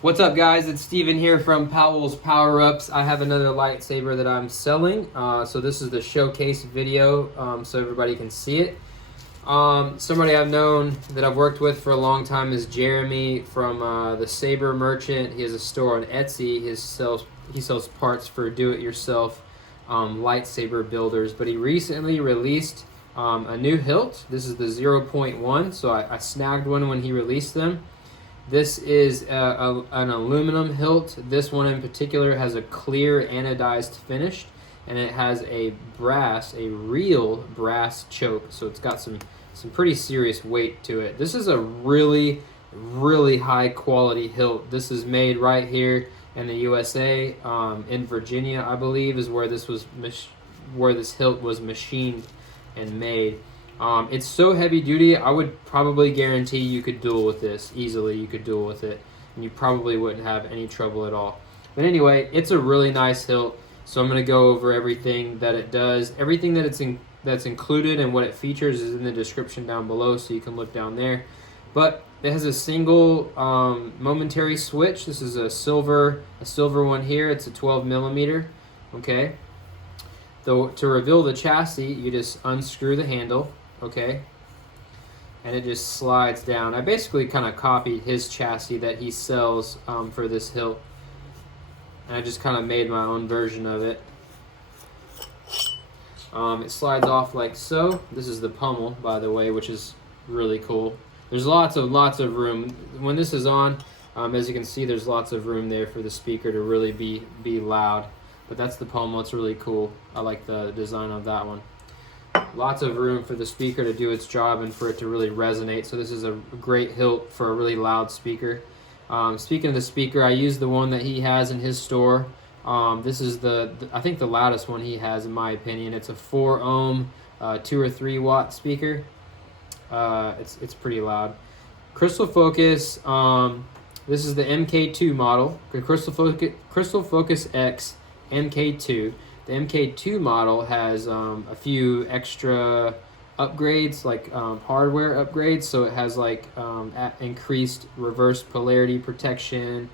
What's up, guys? It's Steven here from Powell's Power Ups. I have another lightsaber that I'm selling. So this is the showcase video so everybody can see it. Somebody I've known that I've worked with for a long time is Jeremy from the Saber Merchant. He has a store on Etsy. He sells parts for do-it-yourself lightsaber builders. But he recently released a new hilt. This is the 0.1. So I snagged one when he released them. This is an aluminum hilt. This one in particular has a clear anodized finish, and it has a real brass choke. So it's got some pretty serious weight to it. This is a really high quality hilt. This is made right here in the USA, in Virginia, I believe, is where this hilt was machined and made. It's so heavy duty, I would probably guarantee you could duel with this. Easily, you could duel with it, and you probably wouldn't have any trouble at all. But anyway, it's a really nice hilt, so I'm going to go over everything that it does. Everything that's included and what it features is in the description down below, so you can look down there. But it has a single momentary switch. This is a silver one here. It's a 12 millimeter. Okay. To reveal the chassis, you just unscrew the handle. Okay, and it just slides down. I basically kind of copied his chassis that he sells for this hilt, and I just kind of made my own version of it. It slides off like so. This is the pommel, by the way, which is really cool. There's lots of room. When this is on, as you can see, there's lots of room there for the speaker to really be loud. But that's the pommel. It's really cool. I like the design of that one. Lots of room for the speaker to do its job and for it to really resonate. So this is a great hilt for a really loud speaker. Speaking of the speaker, I use the one that he has in his store. This is I think the loudest one he has, in my opinion. It's a 4 ohm, 2 or 3 watt speaker. It's pretty loud. Crystal Focus. This is the MK2 model. The Crystal Focus X MK2. The MK2 model has a few extra upgrades, like hardware upgrades. So it has like increased reverse polarity protection,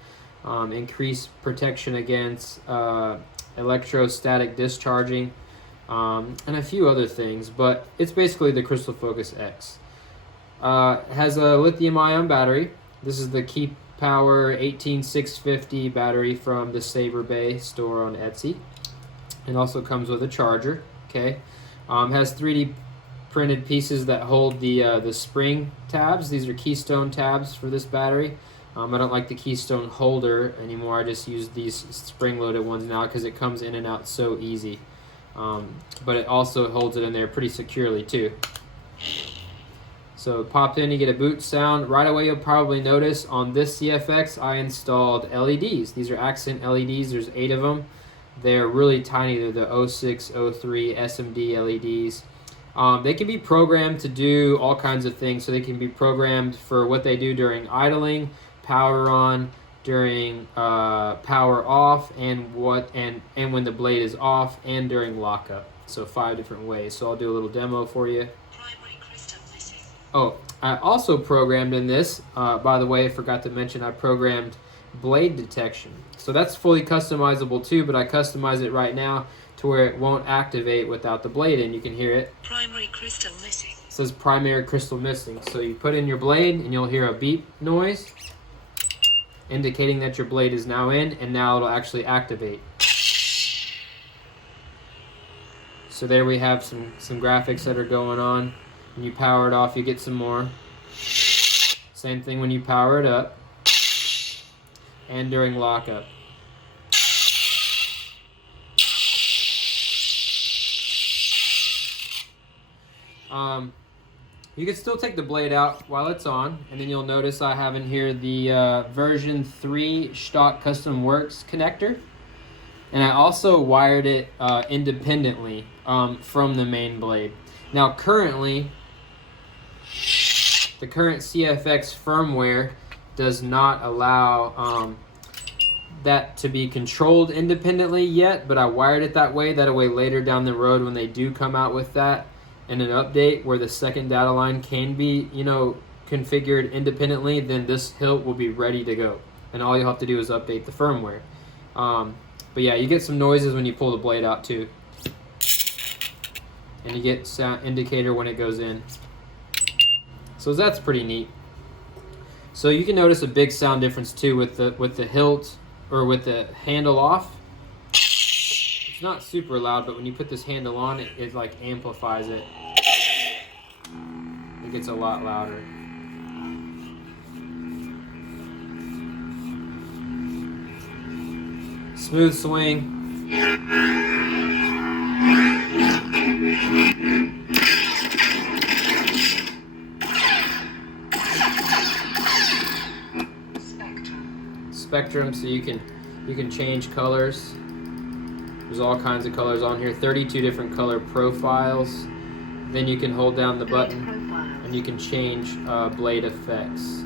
increased protection against electrostatic discharging, and a few other things. But it's basically the Crystal Focus X. It has a lithium-ion battery. This is the Keppower 18650 battery from the Saber Bay store on Etsy. It also comes with a charger. Okay, has 3D printed pieces that hold the spring tabs. These are keystone tabs for this battery. I don't like the keystone holder anymore. I just use these spring-loaded ones now because it comes in and out so easy. But it also holds it in there pretty securely too. So popped in, you get a boot sound. Right away, you'll probably notice on this CFX, I installed LEDs. These are accent LEDs. There's 8 of them. They're really tiny. They're the 06, 03 SMD LEDs. They can be programmed to do all kinds of things. So they can be programmed for what they do during idling, power on, during power off, and when the blade is off, and during lockup. So 5 different ways. So I'll do a little demo for you. Primary crystal missing. Oh, I also programmed in this. By the way, I forgot to mention I programmed blade detection. So that's fully customizable too, but I customize it right now to where it won't activate without the blade in. You can hear it. Primary crystal missing. It says primary crystal missing. So you put in your blade and you'll hear a beep noise indicating that your blade is now in, and now it'll actually activate. So there we have some graphics that are going on. When you power it off, you get some more. Same thing when you power it up and during lockup. You can still take the blade out while it's on, and then you'll notice I have in here the version 3 stock custom works connector, and I also wired it independently from the main blade. Now currently, the current CFX firmware does not allow that to be controlled independently yet, but I wired it that way. That way later down the road when they do come out with that and an update where the second data line can be, configured independently, then this hilt will be ready to go. and all you'll have to do is update the firmware. But yeah, you get some noises when you pull the blade out too, and you get sound indicator when it goes in. So that's pretty neat. So you can notice a big sound difference too with the hilt, or with the handle off. It's not super loud, but when you put this handle on, it like amplifies it. It gets a lot louder. Smooth swing. Spectrum, so you can change colors. There's all kinds of colors on here. 32 different color profiles. Then you can hold down the button and you can change blade effects.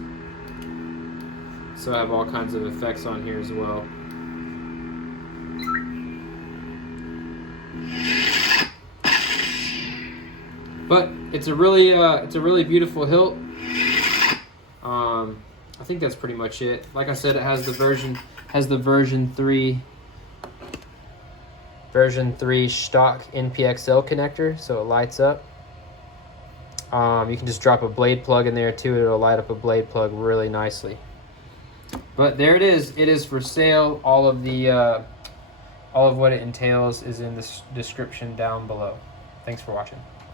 So I have all kinds of effects on here as well. But it's a really beautiful hilt. I think that's pretty much it. Like I said, it has the version 3 stock NPXL connector, so it lights up. You can just drop a blade plug in there too. It'll light up a blade plug really nicely. But there it is. It is for sale. All of what it entails is in the description down below. Thanks for watching.